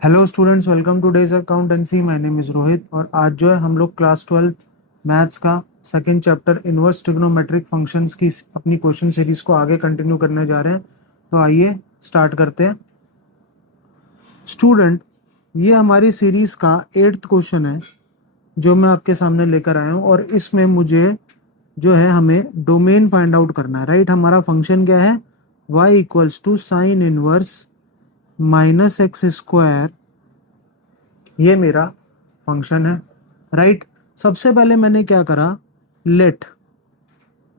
Hello students, welcome two days accountancy. My name is Rohit और आज जो है हम लोग क्लास 12 मैथ्स का second chapter inverse trigonometric functions की अपनी क्वेश्चन सीरीज को आगे कंटिन्यू करने जा रहे हैं। तो आइए स्टार्ट करते हैं। स्टूडेंट, ये हमारी सीरीज का 8th क्वेश्चन है जो मैं आपके सामने लेकर आया हूँ और इसमें मुझे जो है हमें डोमेन फाइंड आउट करना है। राइट, हमारा फंक्शन क्या है? y equals to sine inverse minus x square, ये मेरा फंक्शन है। राइट, सबसे पहले मैंने क्या करा, लेट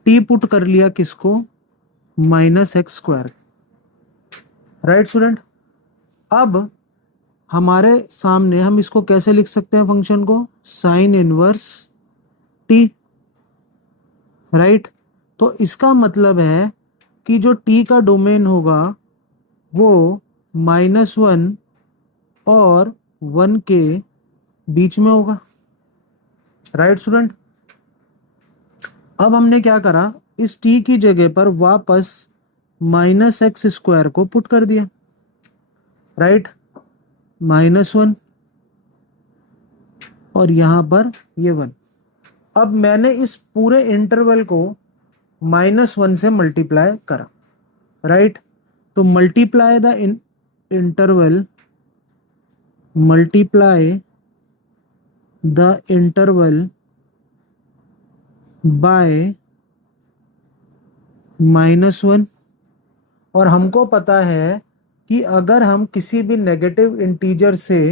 टी पुट कर लिया किसको, minus x square. Right student, अब हमारे सामने हम इसको कैसे लिख सकते हैं फंक्शन को, साइन इनवर्स टी। राइट, तो इसका मतलब है कि जो टी का डोमेन होगा वो -1 और 1 के बीच में होगा। राइट स्टूडेंट, अब हमने क्या करा, इस टी की जगह पर वापस माइनस एक्स स्क्वायर को पुट कर दिया। राइट, -1 और यहां पर ये 1। अब मैंने इस पूरे इंटरवल को -1 से मल्टीप्लाई करा। राइट, तो multiply the interval, multiply the interval by -1। और हमको पता है कि अगर हम किसी भी नेगेटिव इंटीजर से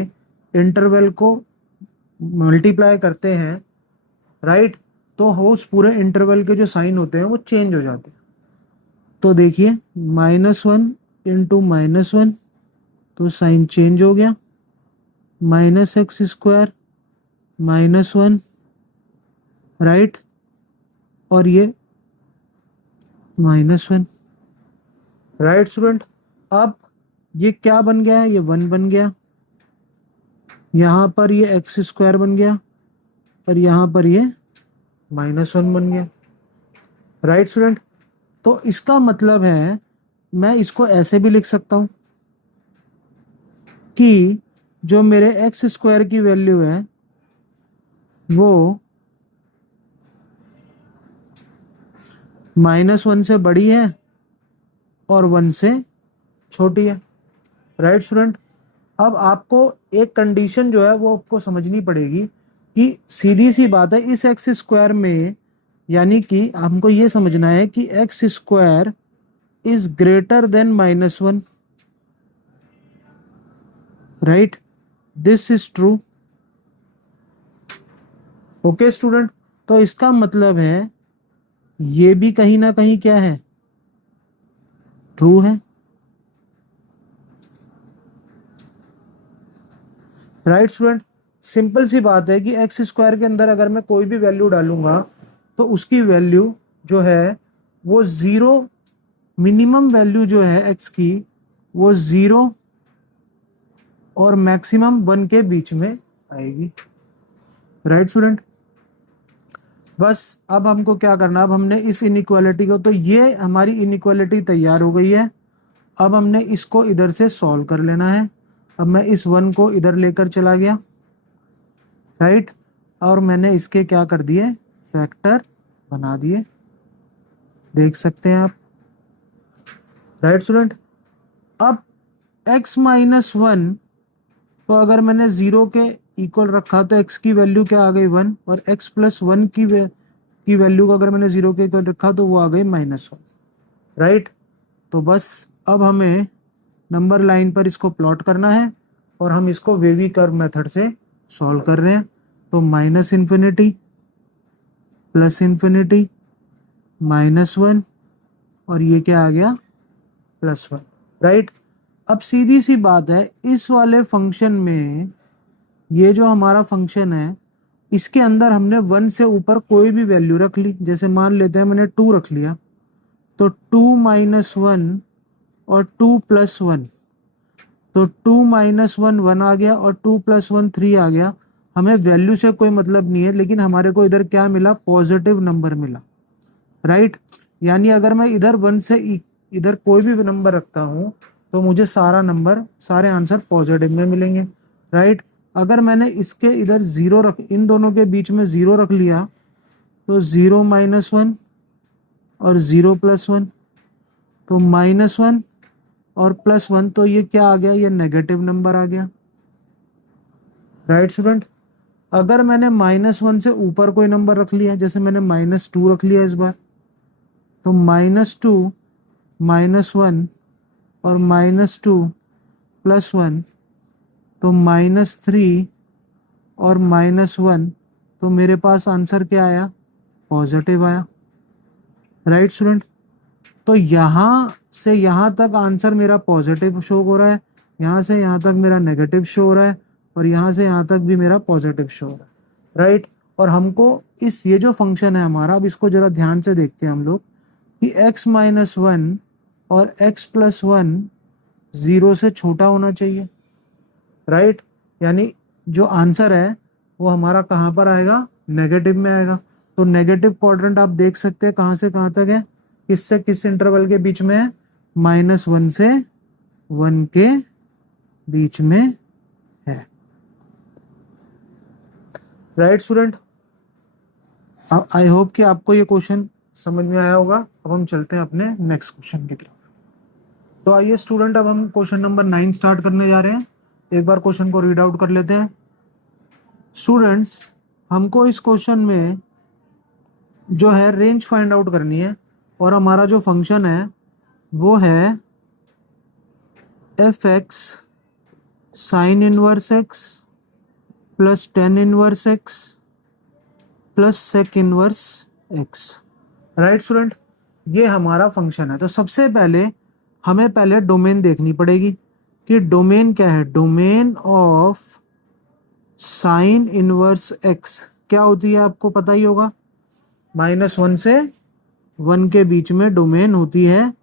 इंटरवल को मल्टीप्लाई करते हैं, राइट, तो वो उस पूरे इंटरवल के जो साइन होते हैं वो चेंज हो जाते हैं। तो देखिए, -1 इंटू -1 तो साइन चेंज हो गया, माइनस एक्स स्क्वायर -1, राइट, और ये -1। राइट स्टूडेंट, अब ये क्या बन गया है, ये 1 बन गया, यहाँ पर ये एक्स स्क्वायर बन गया और यहाँ पर ये -1 बन गया। राइट स्टूडेंट, तो इसका मतलब है मैं इसको ऐसे भी लिख सकता हूँ कि जो मेरे एक्स स्क्वायर की वैल्यू है वो -1 से बड़ी है और 1 से छोटी है। राइट स्टूडेंट, अब आपको एक कंडीशन जो है वो आपको समझनी पड़ेगी कि सीधी सी बात है, इस एक्स स्क्वायर में यानी कि हमको ये समझना है कि x square is greater than -1। Right, this is true. Okay student, तो इसका मतलब है ये भी कहीं ना कहीं क्या है, ट्रू है। राइट स्टूडेंट, सिंपल सी बात है कि एक्स स्क्वायर के अंदर अगर मैं कोई भी वैल्यू डालूंगा तो उसकी वैल्यू जो है वो 0, मिनिमम वैल्यू जो है एक्स की वो 0 और मैक्सिमम 1 के बीच में आएगी। राइट स्टूडेंट, बस अब हमको क्या करना, अब हमने इस इनइक्वालिटी को, तो ये हमारी इनइक्वालिटी तैयार हो गई है। अब हमने इसको इधर से सॉल्व कर लेना है। अब मैं इस 1 को इधर लेकर चला गया, राइट, और मैंने इसके क्या कर दिए, फैक्टर बना दिए, देख सकते हैं आप। राइट स्टूडेंट, अब x -1 तो अगर मैंने 0 के इक्वल रखा तो x की वैल्यू क्या आ गई, 1, और x +1 की वैल्यू को अगर मैंने 0 के इक्वल रखा तो वो आ गई -1। राइट, तो बस अब हमें नंबर लाइन पर इसको प्लॉट करना है और हम इसको वेवी कर्व मेथड से सॉल्व कर रहे हैं। तो -∞, +∞, -1 और ये क्या आ गया, +1। राइट, अब सीधी सी बात है, इस वाले फंक्शन में ये जो हमारा फंक्शन है इसके अंदर हमने 1 से ऊपर कोई भी वैल्यू रख ली। जैसे मान लेते हैं मैंने 2 रख लिया, तो 2 -1 और 2 + 1, तो 2 -1 1 आ गया और 2 + 1 3 आ गया। हमें वैल्यू से कोई मतलब नहीं है, लेकिन हमारे को इधर क्या मिला, पॉजिटिव नंबर मिला। राइट, यानी अगर मैं इधर 1 से इधर कोई भी नंबर रखता हूँ तो मुझे सारे आंसर पॉजिटिव में मिलेंगे, राइट। अगर मैंने इसके इधर जीरो रख, इन दोनों के बीच में जीरो रख लिया, तो 0 -1 और 0 +1, तो -1 और +1, तो ये क्या आ गया, ये नेगेटिव नंबर आ गया, राइट स्टूडेंट। अगर मैंने -1 से ऊपर कोई नंबर रख लिया, जैसे मैंने -2 रख लिया इस बार, तो -2 -1 और -2 +1, तो -3 और -1, तो मेरे पास आंसर क्या आया, पॉजिटिव आया, राइट स्टूडेंट। तो यहाँ से यहाँ तक आंसर मेरा पॉजिटिव शो हो रहा है, यहाँ से यहाँ तक मेरा नेगेटिव शो हो रहा है, और यहाँ से यहाँ तक भी मेरा पॉजिटिव शो हो रहा है, राइट। और हमको ये जो फंक्शन है हमारा, अब इसको जरा ध्यान से देखते हैं हम लोग कि x-1 और x+1 0 से छोटा होना चाहिए, राइट। यानी जो आंसर है वो हमारा कहाँ पर आएगा, नेगेटिव में आएगा। तो नेगेटिव क्वाड्रेंट आप देख सकते हैं कहाँ से कहाँ तक है, किससे किस इंटरवल के बीच में है, -1 से 1 के बीच में है, राइट स्टूडेंट। आई होप कि आपको ये क्वेश्चन समझ में आया होगा। अब हम चलते हैं अपने नेक्स्ट क्वेश्चन की तरफ। तो आइए स्टूडेंट, अब हम क्वेश्चन नंबर 9 स्टार्ट करने जा रहे हैं। एक बार क्वेश्चन को रीड आउट कर लेते हैं। स्टूडेंट्स, हमको इस क्वेश्चन में जो है रेंज फाइंड आउट करनी है, और हमारा जो फंक्शन है वो है f(x) sin inverse x plus tan inverse x plus sec inverse x, right student. ये हमारा फंक्शन है। तो सबसे पहले हमें पहले डोमेन देखनी पड़ेगी कि डोमेन क्या है। Domain of sine inverse x क्या होती है, आपको पता ही होगा, -1 से 1 के बीच में डोमेन होती है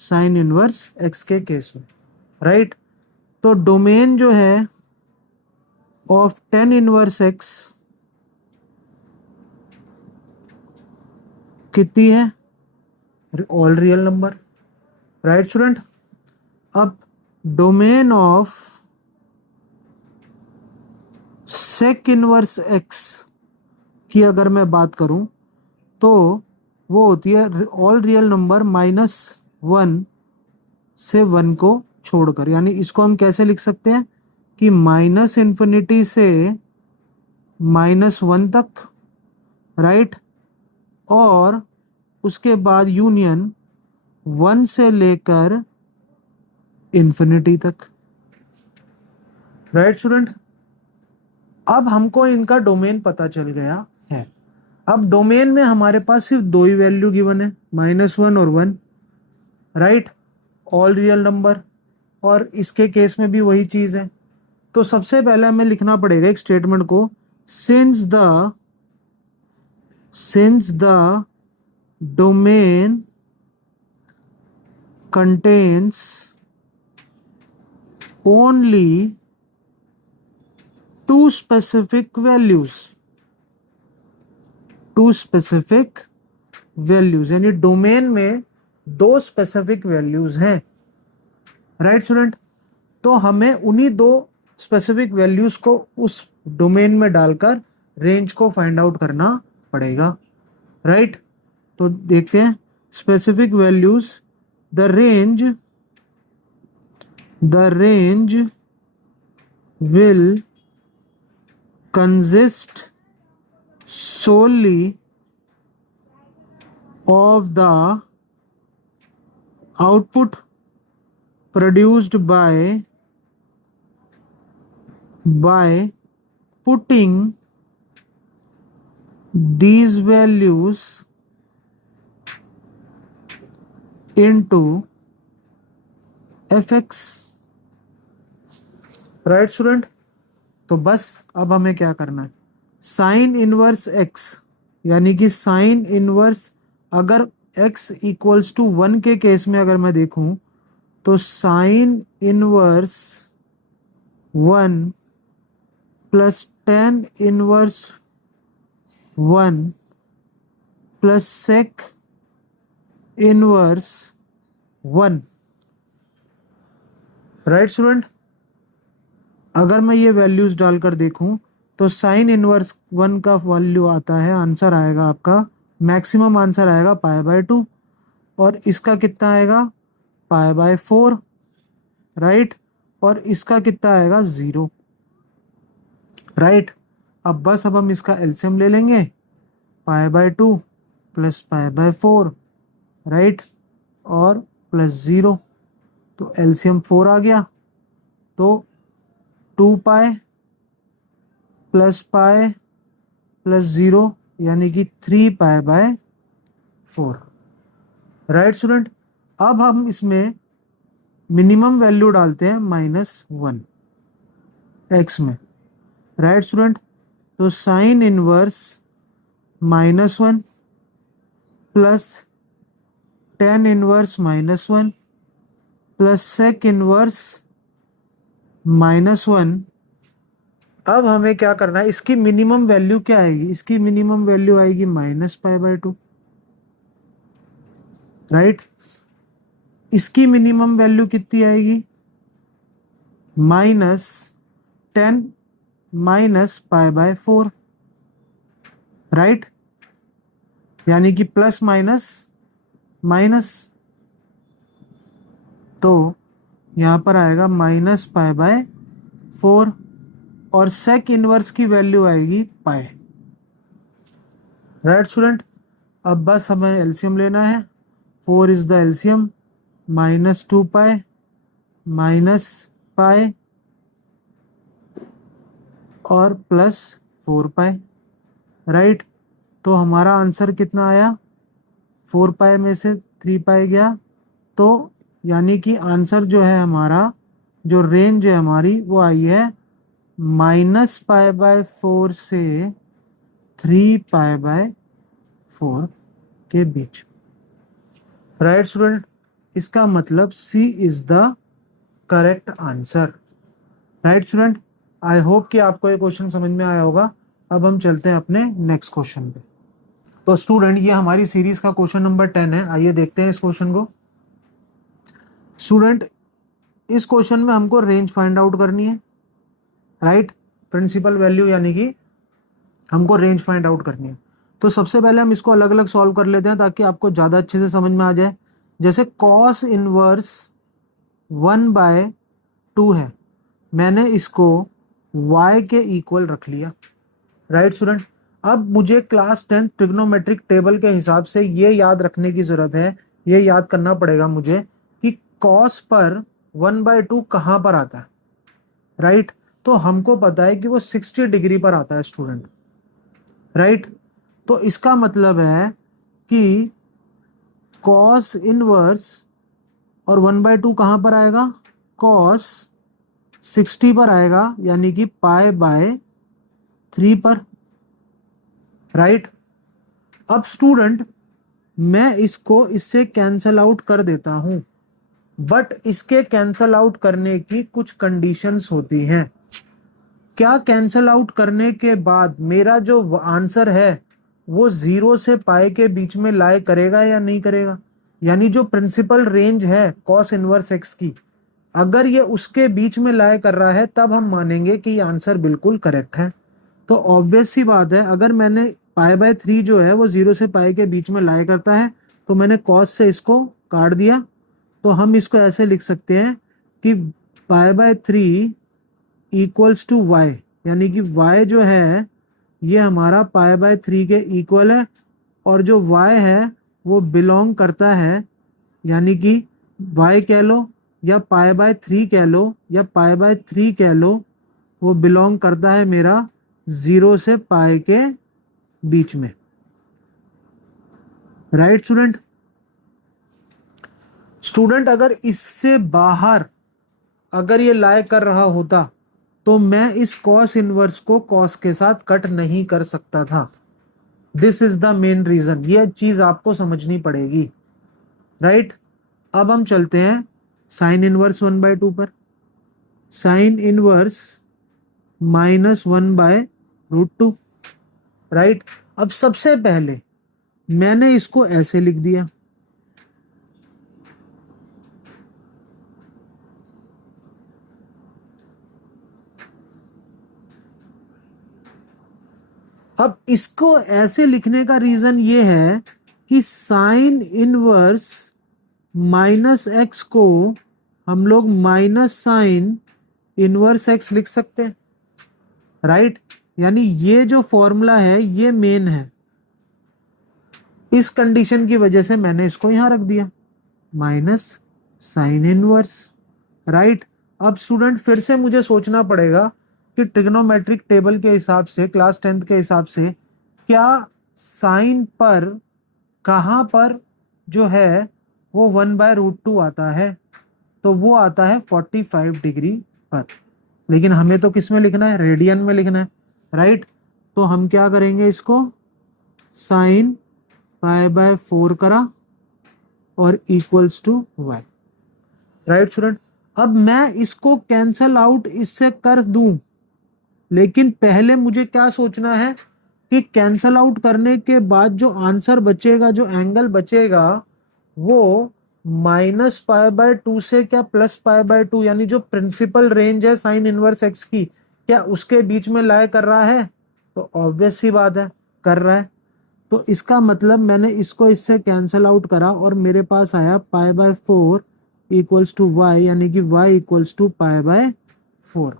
साइन इनवर्स x के केस में, राइट। तो डोमेन जो है ऑफ tan इनवर्स x कितनी है, all real number, right student. अब domain of sec inverse x की अगर मैं बात करूं, तो वो होती है ऑल रियल नंबर -1 से 1 को छोड़कर। यानी इसको हम कैसे लिख सकते हैं कि -∞ से -1 तक, राइट, और उसके बाद यूनियन 1 से लेकर इन्फिनिटी तक, राइट स्टूडेंट। अब हमको इनका डोमेन पता चल गया है। अब डोमेन में हमारे पास सिर्फ दो ही वैल्यू गिवन है, -1 और 1, राइट, ऑल रियल नंबर, और इसके केस में भी वही चीज है। तो सबसे पहले हमें लिखना पड़ेगा एक स्टेटमेंट को, since the domain contains only two specific values, यानी डोमेन में दो स्पेसिफिक वैल्यूज हैं, राइट स्टूडेंट। तो हमें उन्हीं दो स्पेसिफिक वैल्यूज को उस डोमेन में डालकर रेंज को फाइंड आउट करना पड़ेगा, राइट। तो देखते हैं specific values. The range will consist solely of the output produced by putting these values into fx, right student. तो बस अब हमें क्या करना है, साइन इनवर्स x, यानी कि साइन इनवर्स, अगर x इक्वल्स टू 1 के केस में अगर मैं देखूं, तो sine inverse 1 plus tan inverse 1 plus sec inverse 1, right student, अगर मैं ये वैल्यूज डालकर देखूं तो साइन इनवर्स 1 का वैल्यू आता है, आंसर आएगा आपका, मैक्सिमम आंसर आएगा π/2, और इसका कितना आएगा π/4, राइट, और इसका कितना आएगा 0, राइट। अब हम इसका एलसीएम ले लेंगे, π/2 प्लस π/4, राइट, और प्लस 0, तो एलसीएम 4 आ गया, तो 2π प्लस पाई प्लस 0 यानी कि 3π/4, राइट स्टूडेंट। अब हम इसमें मिनिमम वैल्यू डालते हैं -1 x में, राइट स्टूडेंट। तो sine inverse -1 plus tan inverse -1 plus sec inverse -1। अब हमें क्या करना है, इसकी मिनिमम वैल्यू क्या आएगी, इसकी मिनिमम वैल्यू आएगी -π/2, राइट। इसकी मिनिमम वैल्यू कितनी आएगी, -10 -π/4, राइट, यानी कि प्लस माइनस माइनस, तो यहां पर आएगा -π/4, और सेक इनवर्स की वैल्यू आएगी पाई, राइट स्टूडेंट। अब बस हमें एलसीएम लेना है, 4 इज द एलसीएम, -2π -π और +4π, राइट। तो हमारा आंसर कितना आया, 4π में से 3π गया, तो यानी कि आंसर जो है हमारा, जो रेंज है हमारी वो आई है -π/4 से 3π/4 के बीच, राइट स्टूडेंट। इसका मतलब C is the correct answer, right student. I hope कि आपको ये क्वेश्चन समझ में आया होगा। अब हम चलते हैं अपने नेक्स्ट क्वेश्चन पे। तो स्टूडेंट ये हमारी सीरीज का क्वेश्चन नंबर 10 है, आइए देखते हैं इस क्वेश्चन को। स्टूडेंट इस क्वेश्चन में हमको रेंज फाइंड आउट करनी है, राइट, प्रिंसिपल वैल्यू यानी कि हमको रेंज फाइंड आउट करनी है। तो सबसे पहले हम इसको अलग अलग सॉल्व कर लेते हैं ताकि आपको ज़्यादा अच्छे से समझ में आ जाए। जैसे कॉस इनवर्स 1/2 है, मैंने इसको y के इक्वल रख लिया, राइट स्टूडेंट। अब मुझे क्लास 10 ट्रिग्नोमेट्रिक टेबल के हिसाब से ये याद रखने की ज़रूरत है, ये याद करना पड़ेगा मुझे कि कॉस पर 1/2 कहाँ पर आता है, राइट। तो हमको पता है कि वो 60 डिग्री पर आता है स्टूडेंट, राइट। तो इसका मतलब है कि कॉस इनवर्स और 1/2 कहाँ पर आएगा, कॉस 60 पर आएगा, यानी कि π/3 पर, राइट। अब स्टूडेंट मैं इसको इससे कैंसल आउट कर देता हूं, बट इसके कैंसल आउट करने की कुछ कंडीशंस होती हैं। क्या कैंसल आउट करने के बाद मेरा जो आंसर है वो 0 से पाई के बीच में लाई करेगा या नहीं करेगा, यानी जो प्रिंसिपल रेंज है कॉस इनवर्स एक्स की, अगर ये उसके बीच में लाई कर रहा है तब हम मानेंगे कि ये आंसर बिल्कुल करेक्ट है। तो ऑब्वियस सी बात है, अगर मैंने π/3 जो है वो 0 से पाई के बीच में लाई करता है, तो मैंने कॉस से इसको काट दिया, तो हम इसको ऐसे लिख सकते हैं कि π/3 इक्वल्स टू y, यानी कि y जो है ये हमारा π/3 के इक्वल है, और जो y है वो बिलोंग करता है, यानी कि y कह लो या π/3 कह लो या π/3 कह लो, वो बिलोंग करता है मेरा 0 से पाई के बीच में, राइट स्टूडेंट। स्टूडेंट अगर इससे बाहर अगर ये लाई कर रहा होता तो मैं इस कॉस इनवर्स को कॉस के साथ कट नहीं कर सकता था। This is the main reason, ये चीज आपको समझनी पड़ेगी, राइट। अब हम चलते हैं साइन इनवर्स 1/2 पर। Sine inverse -1/√2, right. अब सबसे पहले मैंने इसको ऐसे लिख दिया, अब इसको ऐसे लिखने का रीजन ये है कि साइन इनवर्स माइनस एक्स को हम लोग माइनस साइन इनवर्स एक्स लिख सकते हैं, राइट। यानी ये जो फॉर्मूला है ये मेन है, इस कंडीशन की वजह से मैंने इसको यहां रख दिया माइनस साइन इनवर्स, राइट। अब स्टूडेंट फिर से मुझे सोचना पड़ेगा कि ट्रिग्नोमेट्रिक टेबल के हिसाब से, क्लास 10th के हिसाब से, क्या साइन पर कहां पर जो है वो 1/√2 आता है, तो वो आता है 45 डिग्री पर। लेकिन हमें तो किस में लिखना है, रेडियन में लिखना है, राइट। तो हम क्या करेंगे, इसको साइन π/4 करा और equals to y, right student. अब मैं इसको कैंसल आउट इससे कर दूं, लेकिन पहले मुझे क्या सोचना है कि कैंसल आउट करने के बाद जो आंसर बचेगा, जो एंगल बचेगा, वो -π/2 से क्या +π/2, यानी जो प्रिंसिपल रेंज है साइन इनवर्स एक्स की, क्या उसके बीच में लाए कर रहा है, तो ऑब्वियस सी बात है कर रहा है। तो इसका मतलब मैंने इसको इससे कैंसल आउट करा और मेरे पास आया π/4 इक्वल्स टू y, यानी कि y इक्वल्स टू π/4,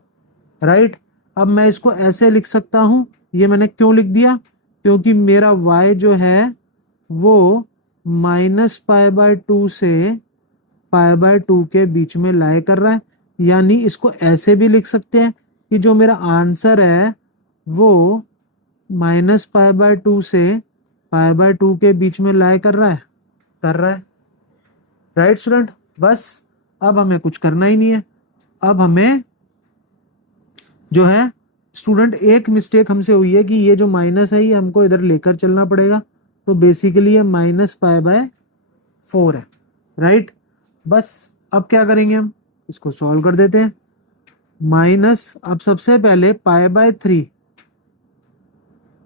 राइट। अब मैं इसको ऐसे लिख सकता हूं, ये मैंने क्यों लिख दिया, क्योंकि मेरा y जो है वो -π/2 से π/2 के बीच में लाए कर रहा है। यानी इसको ऐसे भी लिख सकते हैं कि जो मेरा आंसर है वो -π/2 से π/2 के बीच में लाए कर रहा है, राइट स्टूडेंट। बस अब हमें कुछ करना ही नहीं है। अब हमें जो है स्टूडेंट, एक मिस्टेक हमसे हुई है कि ये जो माइनस है ये हमको इधर लेकर चलना पड़ेगा, तो बेसिकली ये -π/4 है, राइट। बस अब क्या करेंगे, हम इसको सॉल्व कर देते हैं। माइनस, अब सबसे पहले π/3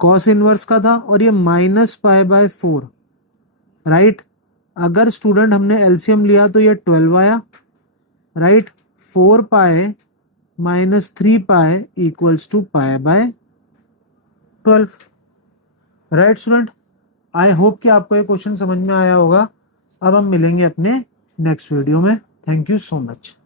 कॉस इनवर्स का था और ये -π/4, राइट। अगर स्टूडेंट हमने एलसीएम लिया तो ये 12 आया, right. 4π -3π equals to π/12, right student. I hope कि आपको ये क्वेश्चन समझ में आया होगा। अब हम मिलेंगे अपने नेक्स्ट वीडियो में। Thank you so much.